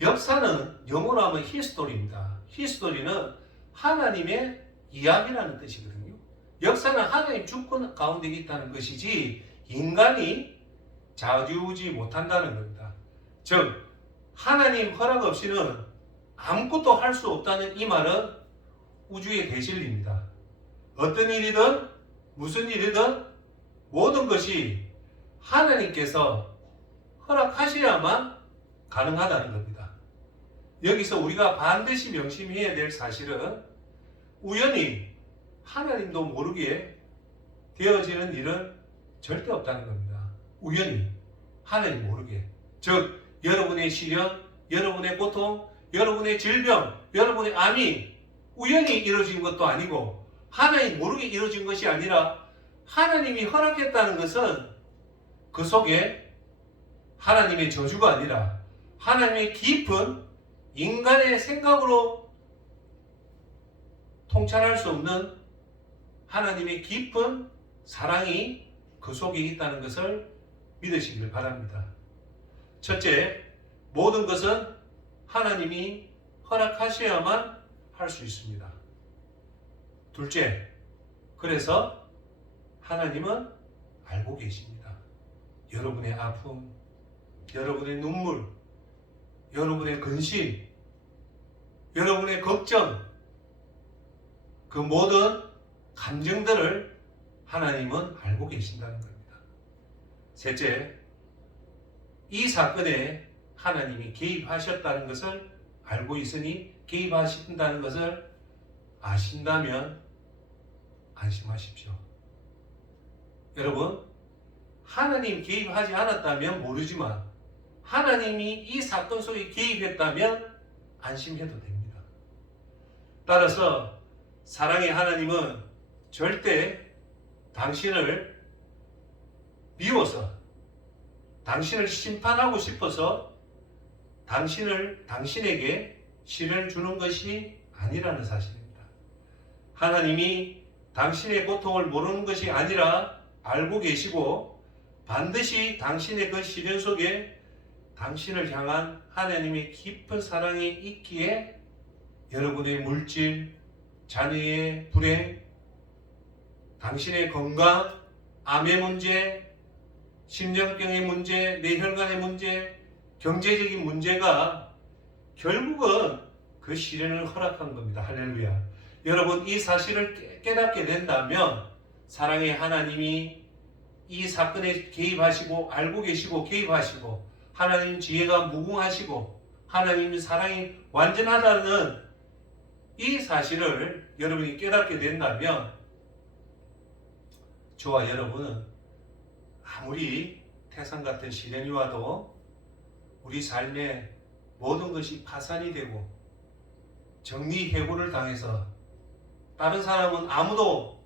역사는 영어로 하면 히스토리입니다. 히스토리는 하나님의 이야기라는 뜻이거든요. 역사는 하나님 주권 가운데 있다는 것이지 인간이 좌지우지 못한다는 겁니다. 즉 하나님 허락 없이는 아무것도 할 수 없다는 이 말은 우주의 대진리입니다. 어떤 일이든 무슨 일이든 모든 것이 하나님께서 허락하셔야만 가능하다는 겁니다. 여기서 우리가 반드시 명심해야 될 사실은 우연히 하나님도 모르게 되어지는 일은 절대 없다는 겁니다. 우연히 하나님 모르게. 즉 여러분의 시련, 여러분의 고통, 여러분의 질병, 여러분의 암이 우연히 이루어진 것도 아니고 하나님 모르게 이루어진 것이 아니라 하나님이 허락했다는 것은 그 속에 하나님의 저주가 아니라 하나님의 깊은 인간의 생각으로 통찰할 수 없는 하나님의 깊은 사랑이 그 속에 있다는 것을 믿으시길 바랍니다. 첫째, 모든 것은 하나님이 허락하셔야만 할 수 있습니다. 둘째, 그래서 하나님은 알고 계십니다. 여러분의 아픔, 여러분의 눈물, 여러분의 근심, 여러분의 걱정, 그 모든 감정들을 하나님은 알고 계신다는 겁니다. 셋째, 이 사건에 하나님이 개입하셨다는 것을 알고 있으니 개입하신다는 것을 아신다면 안심하십시오. 여러분, 하나님 개입하지 않았다면 모르지만 하나님이 이 사건 속에 개입했다면 안심해도 됩니다. 따라서 사랑의 하나님은 절대 당신을 미워서 당신을 심판하고 싶어서 당신에게 시련을 주는 것이 아니라는 사실입니다. 하나님이 당신의 고통을 모르는 것이 아니라 알고 계시고 반드시 당신의 그 시련 속에 당신을 향한 하나님의 깊은 사랑이 있기에 여러분의 물질, 자녀의 불행, 당신의 건강, 암의 문제, 심장병의 문제, 뇌혈관의 문제, 경제적인 문제가 결국은 그 시련을 허락한 겁니다. 할렐루야. 여러분, 이 사실을 깨닫게 된다면 사랑의 하나님이 이 사건에 개입하시고 알고 계시고 개입하시고 하나님 지혜가 무궁하시고 하나님의 사랑이 완전하다는 이 사실을 여러분이 깨닫게 된다면 저와 여러분은 아무리 태산 같은 시련이 와도 우리 삶의 모든 것이 파산이 되고 정리해고를 당해서 다른 사람은 아무도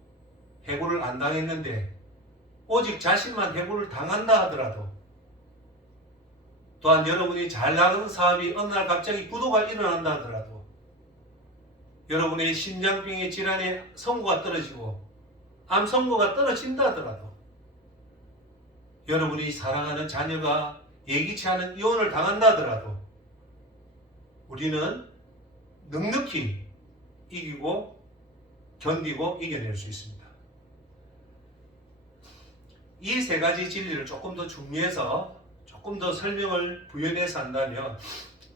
해고를 안 당했는데 오직 자신만 해고를 당한다 하더라도 또한 여러분이 잘 나가는 사업이 어느 날 갑자기 부도가 일어난다 하더라도 여러분의 심장병의 질환의 선고가 떨어지고 암 선고가 떨어진다 하더라도 여러분이 사랑하는 자녀가 예기치 않은 이혼을 당한다 하더라도 우리는 넉넉히 이기고 견디고 이겨낼 수 있습니다. 이 세 가지 진리를 조금 더 정리해서 조금 더 설명을 부연해서 한다면,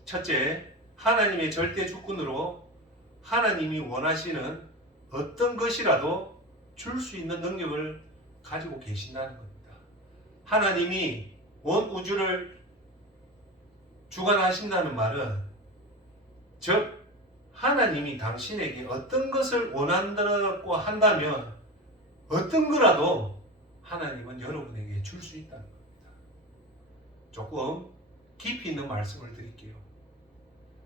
첫째, 하나님의 절대 주권으로 하나님이 원하시는 어떤 것이라도 줄 수 있는 능력을 가지고 계신다는 겁니다. 하나님이 온 우주를 주관하신다는 말은, 즉 하나님이 당신에게 어떤 것을 원한다고 한다면 어떤 거라도 하나님은 여러분에게 줄 수 있다는 겁니다. 조금 깊이 있는 말씀을 드릴게요.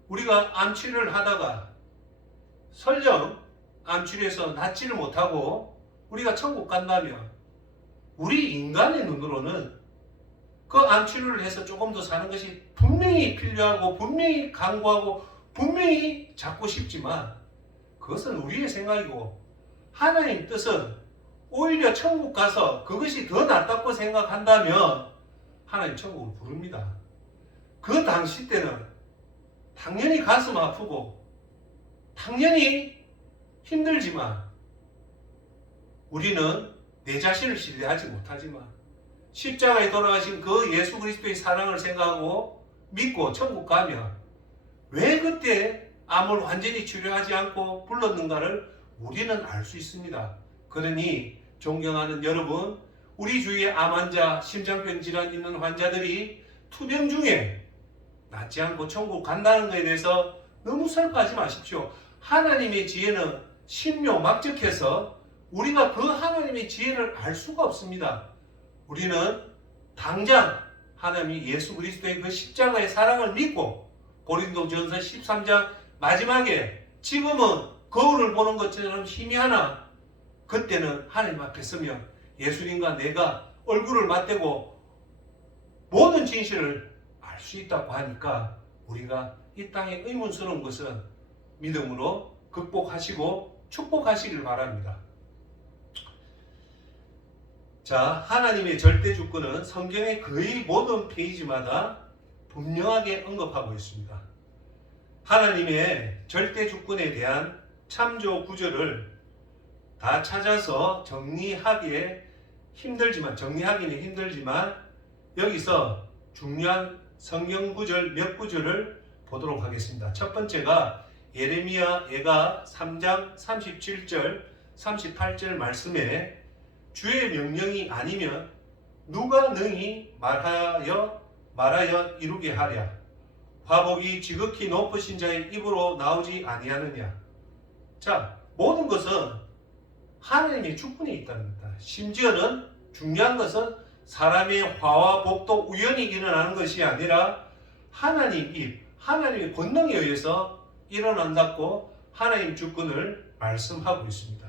우리가 암치료를 하다가 설령 암치료에서 낫지를 못하고 우리가 천국 간다면 우리 인간의 눈으로는 그 암치료를 해서 조금 더 사는 것이 분명히 필요하고 분명히 강구하고 분명히 잡고 싶지만, 그것은 우리의 생각이고 하나님 뜻은 오히려 천국 가서 그것이 더 낫다고 생각한다면 하나님 천국을 부릅니다. 그 당시 때는 당연히 가슴 아프고 당연히 힘들지만 우리는 내 자신을 신뢰하지 못하지만 십자가에 돌아가신 그 예수 그리스도의 사랑을 생각하고 믿고 천국 가면 왜 그때 암을 완전히 치료하지 않고 불렀는가를 우리는 알 수 있습니다. 그러니 존경하는 여러분, 우리 주위에 암 환자, 심장병 질환 있는 환자들이 투병 중에 낫지 않고 천국 간다는 것에 대해서 너무 슬퍼하지 마십시오. 하나님의 지혜는 신묘 막적해서 우리가 그 하나님의 지혜를 알 수가 없습니다. 우리는 당장 하나님이 예수 그리스도의 그 십자가의 사랑을 믿고 고린도전서 13장 마지막에 지금은 거울을 보는 것처럼 희미하나 그때는 하나님 앞에 서면 예수님과 내가 얼굴을 맞대고 모든 진실을 알 수 있다고 하니까 우리가 이 땅의 의문스러운 것은 믿음으로 극복하시고 축복하시길 바랍니다. 자, 하나님의 절대 주권은 성경의 거의 모든 페이지마다 분명하게 언급하고 있습니다. 하나님의 절대 주권에 대한 참조 구절을 다 찾아서 정리하기는 힘들지만 여기서 중요한 성경 구절 몇 구절을 보도록 하겠습니다. 첫 번째가 예레미야 예가 3장 37절 38절 말씀에 주의 명령이 아니면 누가 능히 말하여 이루게 하랴. 화복이 지극히 높으신 자의 입으로 나오지 아니하느냐. 자, 모든 것은 하나님의 주권에 있다는 겁니다. 심지어는 중요한 것은 사람의 화와 복도 우연히 일어나는 것이 아니라 하나님 입, 하나님의 권능에 의해서 일어난다고 하나님 주권을 말씀하고 있습니다.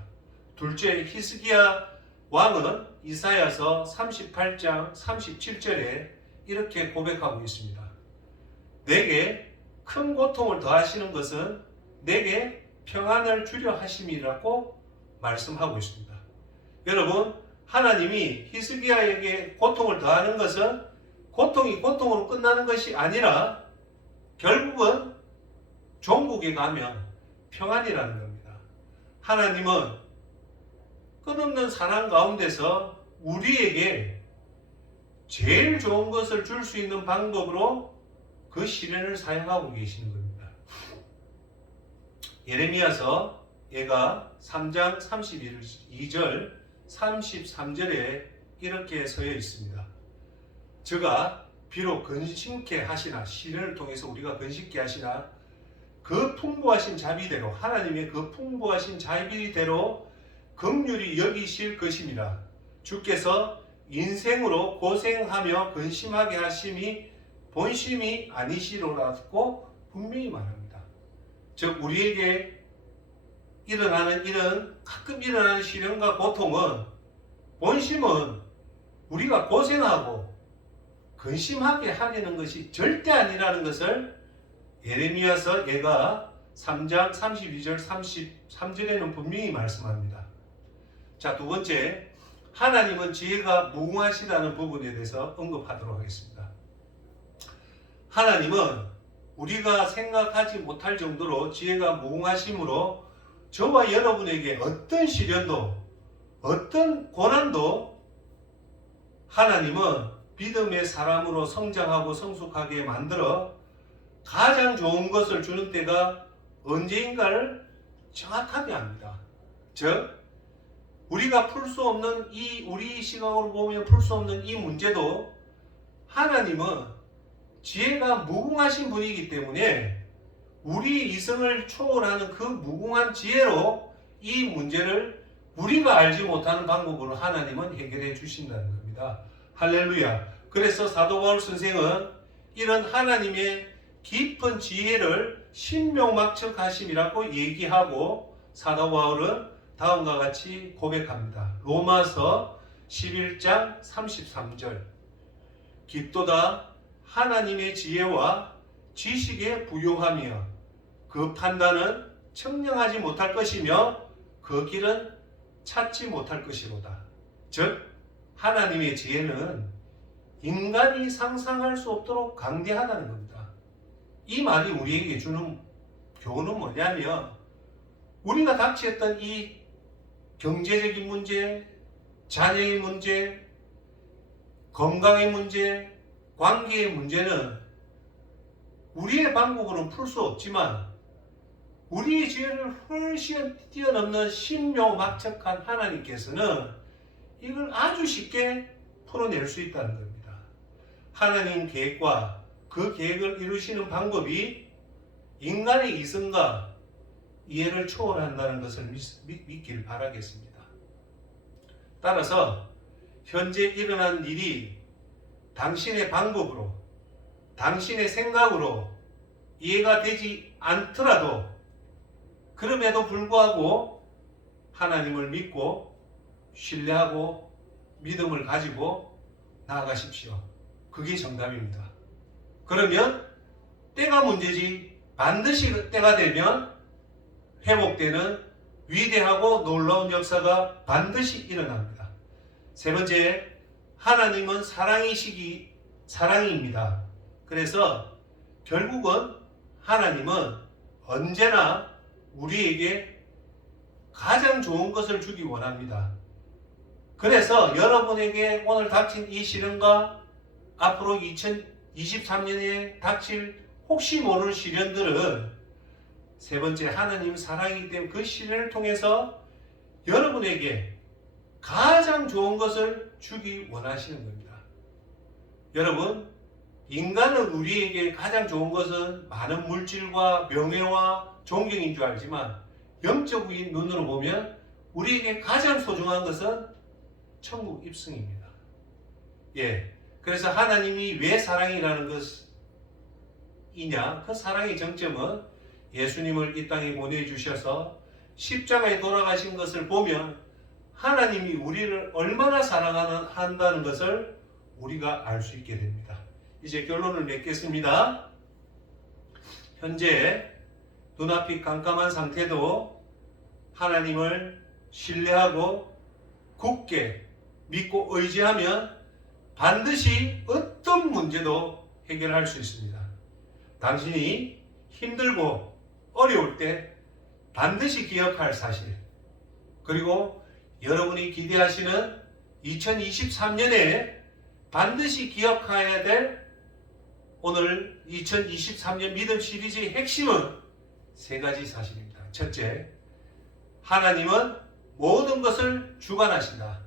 둘째, 히스기야 왕은 이사야서 38장 37절에 이렇게 고백하고 있습니다. 내게 큰 고통을 더하시는 것은 내게 평안을 주려 하심이라고 말씀하고 있습니다. 여러분, 하나님이 히스기야에게 고통을 더하는 것은 고통이 고통으로 끝나는 것이 아니라 결국은 종국에 가면 평안이라는 겁니다. 하나님은 끝없는 사랑 가운데서 우리에게 제일 좋은 것을 줄 수 있는 방법으로 그 시련을 사용하고 계시는 겁니다. 예레미야서 예가 3장 32절 33절에 이렇게 서여 있습니다. 저가 비록 근심케 하시나, 시련을 통해서 우리가 근심케 하시나 그 풍부하신 자비대로, 하나님의 그 풍부하신 자비대로 긍휼히 여기실 것임이라. 주께서 인생으로 고생하며 근심하게 하심이 본심이 아니시로라고 분명히 말합니다. 즉 우리에게 가끔 일어나는 시련과 고통은 본심은 우리가 고생하고 근심하게 하려는 것이 절대 아니라는 것을 예레미야서 예가 3장 32절 33절에는 분명히 말씀합니다. 자, 두 번째, 하나님은 지혜가 무궁하시다는 부분에 대해서 언급하도록 하겠습니다. 하나님은 우리가 생각하지 못할 정도로 지혜가 무궁하심으로 저와 여러분에게 어떤 시련도 어떤 고난도 하나님은 믿음의 사람으로 성장하고 성숙하게 만들어 가장 좋은 것을 주는 때가 언제인가를 정확하게 압니다. 즉 우리가 풀 수 없는 우리 시각으로 보면 풀 수 없는 이 문제도 하나님은 지혜가 무궁하신 분이기 때문에 우리 이성을 초월하는 그 무궁한 지혜로 이 문제를 우리가 알지 못하는 방법으로 하나님은 해결해 주신다는 겁니다. 할렐루야. 그래서 사도 바울 선생은 이런 하나님의 깊은 지혜를 신명막측하심이라고 얘기하고 사도 바울은 다음과 같이 고백합니다. 로마서 11장 33절 깊도다 하나님의 지혜와 지식에 부요하며 그 판단은 청량하지 못할 것이며 그 길은 찾지 못할 것이로다. 즉 하나님의 지혜는 인간이 상상할 수 없도록 강대하다는 겁니다. 이 말이 우리에게 주는 교훈은 뭐냐면 우리가 닥쳤던 이 경제적인 문제, 자녀의 문제, 건강의 문제, 관계의 문제는 우리의 방법으로는 풀 수 없지만 우리의 지혜를 훨씬 뛰어넘는 신묘막측한 하나님께서는 이걸 아주 쉽게 풀어낼 수 있다는 겁니다. 하나님 계획과 그 계획을 이루시는 방법이 인간의 이성과 이해를 초월한다는 것을 믿길 바라겠습니다. 따라서 현재 일어난 일이 당신의 방법으로, 당신의 생각으로 이해가 되지 않더라도 그럼에도 불구하고 하나님을 믿고 신뢰하고 믿음을 가지고 나아가십시오. 그게 정답입니다. 그러면 때가 문제지 반드시 때가 되면 회복되는 위대하고 놀라운 역사가 반드시 일어납니다. 세 번째, 하나님은 사랑입니다. 그래서 결국은 하나님은 언제나 우리에게 가장 좋은 것을 주기 원합니다. 그래서 여러분에게 오늘 닥친 이 시련과 앞으로 2023년에 닥칠 혹시 모르는 시련들은 세 번째 하나님 사랑이기 때문에 그 시련을 통해서 여러분에게 가장 좋은 것을 주기 원하시는 겁니다. 여러분, 인간은 우리에게 가장 좋은 것은 많은 물질과 명예와 존경인 줄 알지만 영적인 눈으로 보면 우리에게 가장 소중한 것은 천국 입성입니다. 그래서 하나님이 왜 사랑이라는 것이냐? 그 사랑의 정점은 예수님을 이 땅에 보내주셔서 십자가에 돌아가신 것을 보면 하나님이 우리를 얼마나 사랑한다는 것을 우리가 알 수 있게 됩니다. 이제 결론을 맺겠습니다. 현재 눈앞이 깜깜한 상태도 하나님을 신뢰하고 굳게 믿고 의지하면 반드시 어떤 문제도 해결할 수 있습니다. 당신이 힘들고 어려울 때 반드시 기억할 사실, 그리고 여러분이 기대하시는 2023년에 반드시 기억해야 될 오늘 2023년 믿음 시리즈의 핵심은 세 가지 사실입니다. 첫째, 하나님은 모든 것을 주관하신다.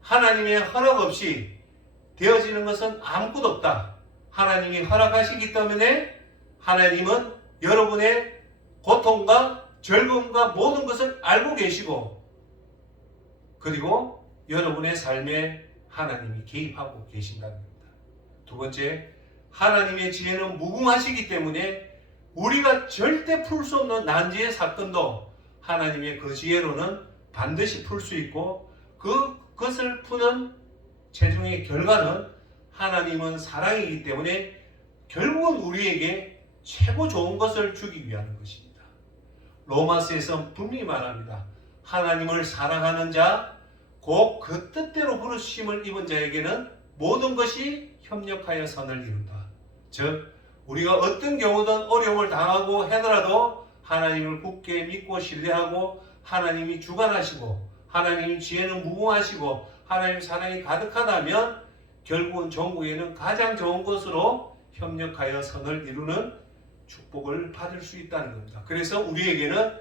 하나님의 허락 없이 되어지는 것은 아무것도 없다. 하나님이 허락하시기 때문에 하나님은 여러분의 고통과 즐거움과 모든 것을 알고 계시고, 그리고 여러분의 삶에 하나님이 개입하고 계신다는 겁니다. 두 번째, 하나님의 지혜는 무궁하시기 때문에 우리가 절대 풀 수 없는 난제의 사건도 하나님의 그 지혜로는 반드시 풀 수 있고, 그것을 푸는 최종의 결과는 하나님은 사랑이기 때문에 결국은 우리에게 최고 좋은 것을 주기 위한 것입니다. 로마서에서 분명히 말합니다. 하나님을 사랑하는 자, 곧 그 뜻대로 부르심을 입은 자에게는 모든 것이 협력하여 선을 이룬다. 즉 우리가 어떤 경우든 어려움을 당하고 하더라도 하나님을 굳게 믿고 신뢰하고 하나님이 주관하시고 하나님 지혜는 무궁하시고 하나님 사랑이 가득하다면 결국은 전국에는 가장 좋은 것으로 협력하여 선을 이루는 축복을 받을 수 있다는 겁니다. 그래서 우리에게는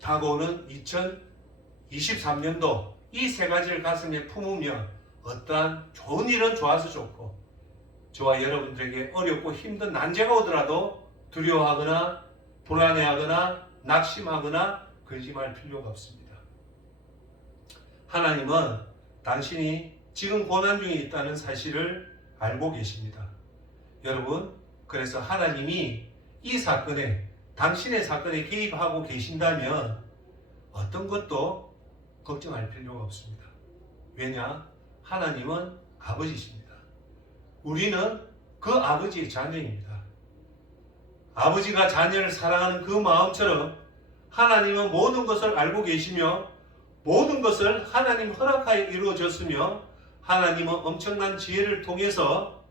다가오는 2023년도 이 세 가지를 가슴에 품으면 어떠한 좋은 일은 좋아서 좋고 저와 여러분들에게 어렵고 힘든 난제가 오더라도 두려워하거나 불안해하거나 낙심하거나 근심할 필요가 없습니다. 하나님은 당신이 지금 고난 중에 있다는 사실을 알고 계십니다. 여러분, 그래서 하나님이 이 사건에 당신의 사건에 개입하고 계신다면 어떤 것도 걱정할 필요가 없습니다. 왜냐? 하나님은 아버지십니다. 우리는 그 아버지의 자녀입니다. 아버지가 자녀를 사랑하는 그 마음처럼 하나님은 모든 것을 알고 계시며 모든 것을 하나님 허락하에 이루어졌으며 하나님은 엄청난 지혜를 통해서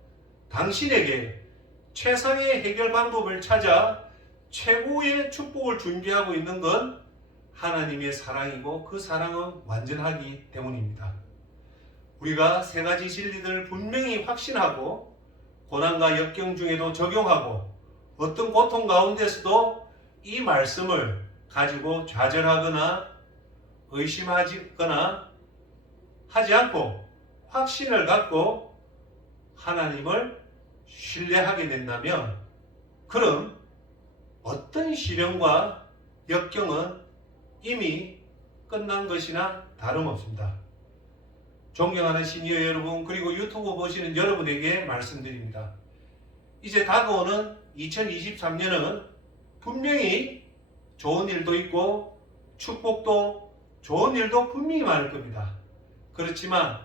당신에게 최상의 해결 방법을 찾아 최고의 축복을 준비하고 있는 건 하나님의 사랑이고 그 사랑은 완전하기 때문입니다. 우리가 세 가지 진리들을 분명히 확신하고 고난과 역경 중에도 적용하고 어떤 고통 가운데서도 이 말씀을 가지고 좌절하거나 의심하거나 하지 않고 확신을 갖고 하나님을 신뢰하게 된다면 그럼 어떤 시련과 역경은 이미 끝난 것이나 다름없습니다. 존경하는 시니어 여러분 그리고 유튜브 보시는 여러분에게 말씀드립니다. 이제 다가오는 2023년은 분명히 좋은 일도 있고 축복도 좋은 일도 분명히 많을 겁니다. 그렇지만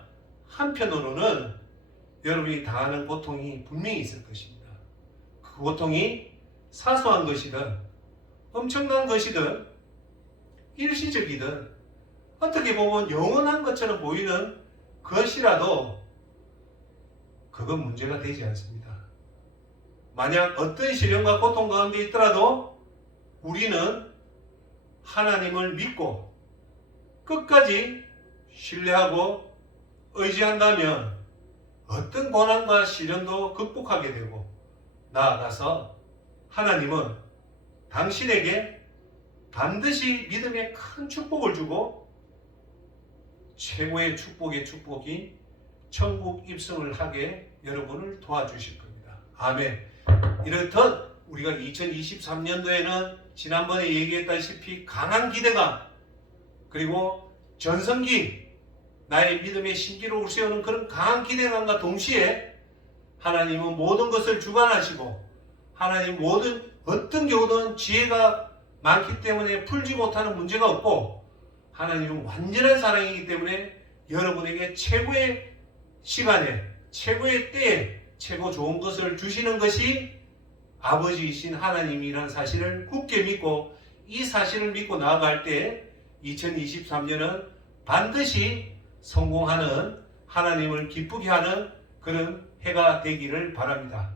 한편으로는 여러분이 당하는 고통이 분명히 있을 것입니다. 그 고통이 사소한 것이든 엄청난 것이든 일시적이든 어떻게 보면 영원한 것처럼 보이는 것이라도 그건 문제가 되지 않습니다. 만약 어떤 시련과 고통 가운데 있더라도 우리는 하나님을 믿고 끝까지 신뢰하고 의지한다면 어떤 고난과 시련도 극복하게 되고 나아가서 하나님은 당신에게 반드시 믿음의 큰 축복을 주고 최고의 축복의 축복이 천국 입성을 하게 여러분을 도와주실 겁니다. 아멘. 이렇듯 우리가 2023년도에는 지난번에 얘기했다시피 강한 기대감 그리고 전성기 나의 믿음의 신기록을 세우는 그런 강한 기대감과 동시에 하나님은 모든 것을 주관하시고 하나님 모든 어떤 경우든 지혜가 많기 때문에 풀지 못하는 문제가 없고 하나님은 완전한 사랑이기 때문에 여러분에게 최고의 시간에 최고의 때에 최고 좋은 것을 주시는 것이 아버지이신 하나님이라는 사실을 굳게 믿고 이 사실을 믿고 나아갈 때 2023년은 반드시 성공하는 하나님을 기쁘게 하는 그런 해가 되기를 바랍니다.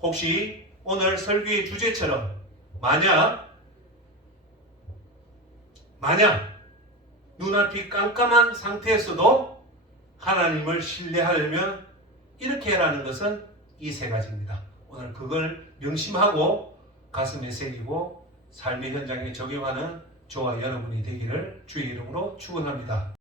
혹시 오늘 설교의 주제처럼 만약 눈앞이 깜깜한 상태에서도 하나님을 신뢰하려면 이렇게 해라는 것은 이 세 가지입니다. 오늘 그걸 명심하고 가슴에 새기고 삶의 현장에 적용하는 저와 여러분이 되기를 주의 이름으로 축원합니다.